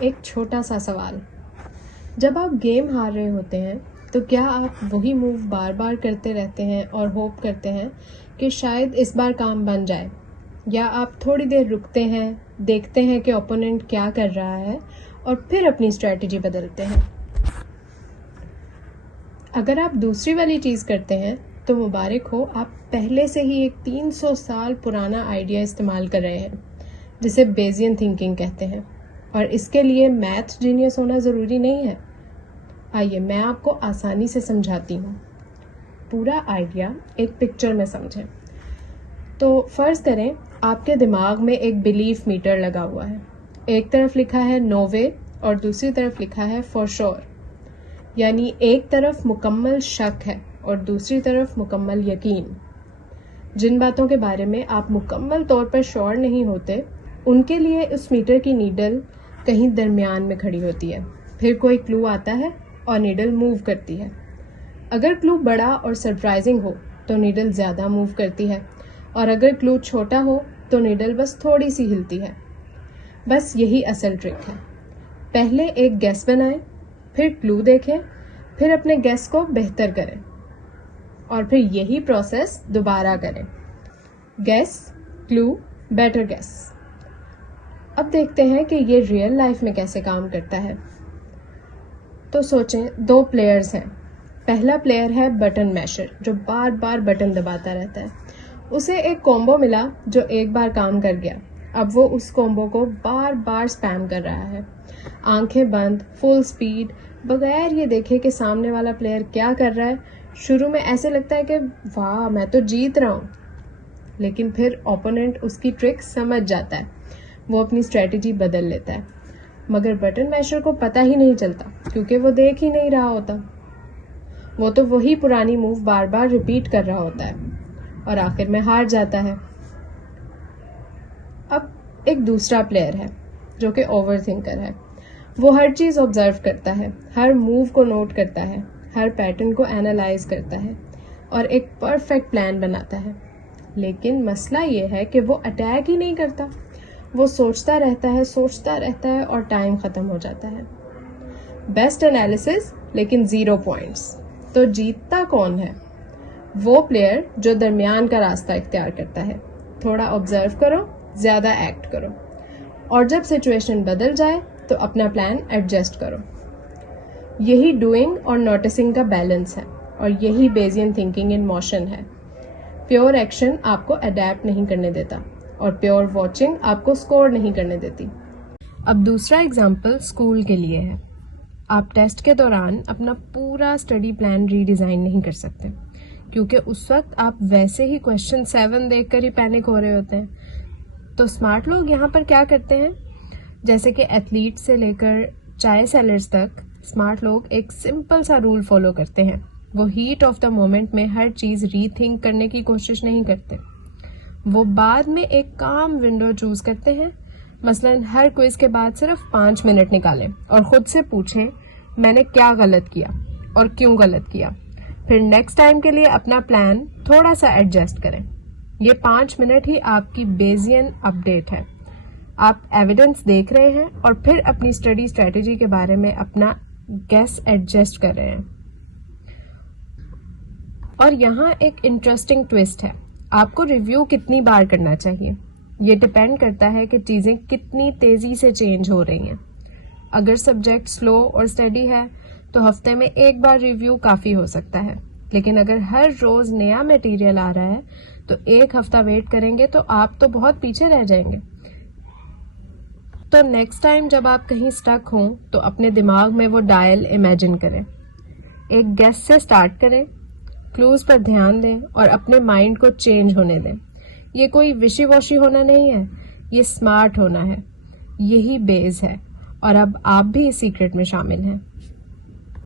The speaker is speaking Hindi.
एक छोटा सा सवाल। जब आप गेम हार रहे होते हैं तो क्या आप वही मूव बार बार करते रहते हैं और होप करते हैं कि शायद इस बार काम बन जाए, या आप थोड़ी देर रुकते हैं, देखते हैं कि ओपोनेंट क्या कर रहा है और फिर अपनी स्ट्रेटजी बदलते हैं? अगर आप दूसरी वाली चीज़ करते हैं तो मुबारक हो, आप पहले से ही एक 300 साल पुराना आइडिया इस्तेमाल कर रहे हैं जिसे बेजियन थिंकिंग कहते हैं, और इसके लिए मैथ जीनियस होना ज़रूरी नहीं है। आइए मैं आपको आसानी से समझाती हूँ। पूरा आइडिया एक पिक्चर में समझें। तो फ़र्ज़ करें आपके दिमाग में एक बिलीफ मीटर लगा हुआ है। एक तरफ लिखा है नो वे और दूसरी तरफ लिखा है फॉर श्योर, यानी एक तरफ मुकम्मल शक है और दूसरी तरफ मुकम्मल यकीन। जिन बातों के बारे में आप मुकम्मल तौर पर श्योर नहीं होते, उनके लिए उस मीटर की नीडल कहीं दरमियान में खड़ी होती है। फिर कोई क्लू आता है और नीडल मूव करती है। अगर क्लू बड़ा और सरप्राइजिंग हो तो नीडल ज़्यादा मूव करती है, और अगर क्लू छोटा हो तो नीडल बस थोड़ी सी हिलती है। बस यही असल ट्रिक है। पहले एक गेस बनाएं, फिर क्लू देखें, फिर अपने गेस को बेहतर करें और फिर यही प्रोसेस दोबारा करें। Guess, clue, better guess. अब देखते हैं कि ये रियल लाइफ में कैसे काम करता है। तो सोचें, दो प्लेयर्स हैं। पहला प्लेयर है बटन मैशर, जो बार बार बटन दबाता रहता है। उसे एक कॉम्बो मिला जो एक बार काम कर गया। अब वो उस कॉम्बो को बार बार स्पैम कर रहा है, आंखें बंद, फुल स्पीड, बगैर ये देखे कि सामने वाला प्लेयर क्या कर रहा है। शुरू में ऐसे लगता है कि वाह मैं तो जीत रहा हूँ, लेकिन फिर ओपोनेंट उसकी ट्रिक समझ जाता है। वो अपनी स्ट्रेटजी बदल लेता है, मगर बटन मैशर को पता ही नहीं चलता क्योंकि वो देख ही नहीं रहा होता। वो तो वही पुरानी मूव बार बार रिपीट कर रहा होता है और आखिर में हार जाता है। अब एक दूसरा प्लेयर है जो कि ओवर थिंकर है। वो हर चीज़ ऑब्जर्व करता है, हर मूव को नोट करता है, हर पैटर्न को एनालाइज करता है और एक परफेक्ट प्लान बनाता है। लेकिन मसला ये है कि वो अटैक ही नहीं करता। वो सोचता रहता है और टाइम ख़त्म हो जाता है। बेस्ट एनालिसिस लेकिन 0 पॉइंट्स। तो जीतता कौन है? वो प्लेयर जो दरमियान का रास्ता इख्तियार करता है। थोड़ा ऑब्जर्व करो, ज़्यादा एक्ट करो, और जब सिचुएशन बदल जाए तो अपना प्लान एडजस्ट करो। यही डूइंग और नोटिसिंग का बैलेंस है, और यही बेजियन थिंकिंग इन मोशन है। प्योर एक्शन आपको अडेप्ट नहीं करने देता और प्योर वॉचिंग आपको स्कोर नहीं करने देती। अब दूसरा एग्जाम्पल स्कूल के लिए है। आप टेस्ट के दौरान अपना पूरा स्टडी प्लान रीडिज़ाइन नहीं कर सकते, क्योंकि उस वक्त आप वैसे ही क्वेश्चन 7 देखकर ही पैनिक हो रहे होते हैं। तो स्मार्ट लोग यहाँ पर क्या करते हैं? जैसे कि एथलीट से लेकर चाय सेलर्स तक, स्मार्ट लोग एक सिंपल सा रूल फॉलो करते हैं। वो हीट ऑफ द मोमेंट में हर चीज़ रीथिंक करने की कोशिश नहीं करते। वो बाद में एक काम विंडो चूज करते हैं। मसलन हर क्विज के बाद सिर्फ 5 मिनट निकालें और खुद से पूछें मैंने क्या गलत किया और क्यों गलत किया। फिर नेक्स्ट टाइम के लिए अपना प्लान थोड़ा सा एडजस्ट करें। ये 5 मिनट ही आपकी बेजियन अपडेट है। आप एविडेंस देख रहे हैं और फिर अपनी स्टडी स्ट्रेटेजी के बारे में अपना गेस एडजस्ट कर रहे हैं। और यहाँ एक इंटरेस्टिंग ट्विस्ट है। आपको रिव्यू कितनी बार करना चाहिए? ये डिपेंड करता है कि चीज़ें कितनी तेज़ी से चेंज हो रही हैं। अगर सब्जेक्ट स्लो और स्टडी है तो हफ्ते में एक बार रिव्यू काफ़ी हो सकता है, लेकिन अगर हर रोज़ नया मटेरियल आ रहा है तो एक हफ्ता वेट करेंगे तो आप तो बहुत पीछे रह जाएंगे। तो नेक्स्ट टाइम जब आप कहीं स्टक हों तो अपने दिमाग में वो डायल इमेजिन करें। एक गेस से स्टार्ट करें, क्लूज पर ध्यान दें और अपने माइंड को चेंज होने दें। ये कोई विशी वॉशी होना नहीं है, ये स्मार्ट होना है। यही बेस है, और अब आप भी इस सीक्रेट में शामिल हैं।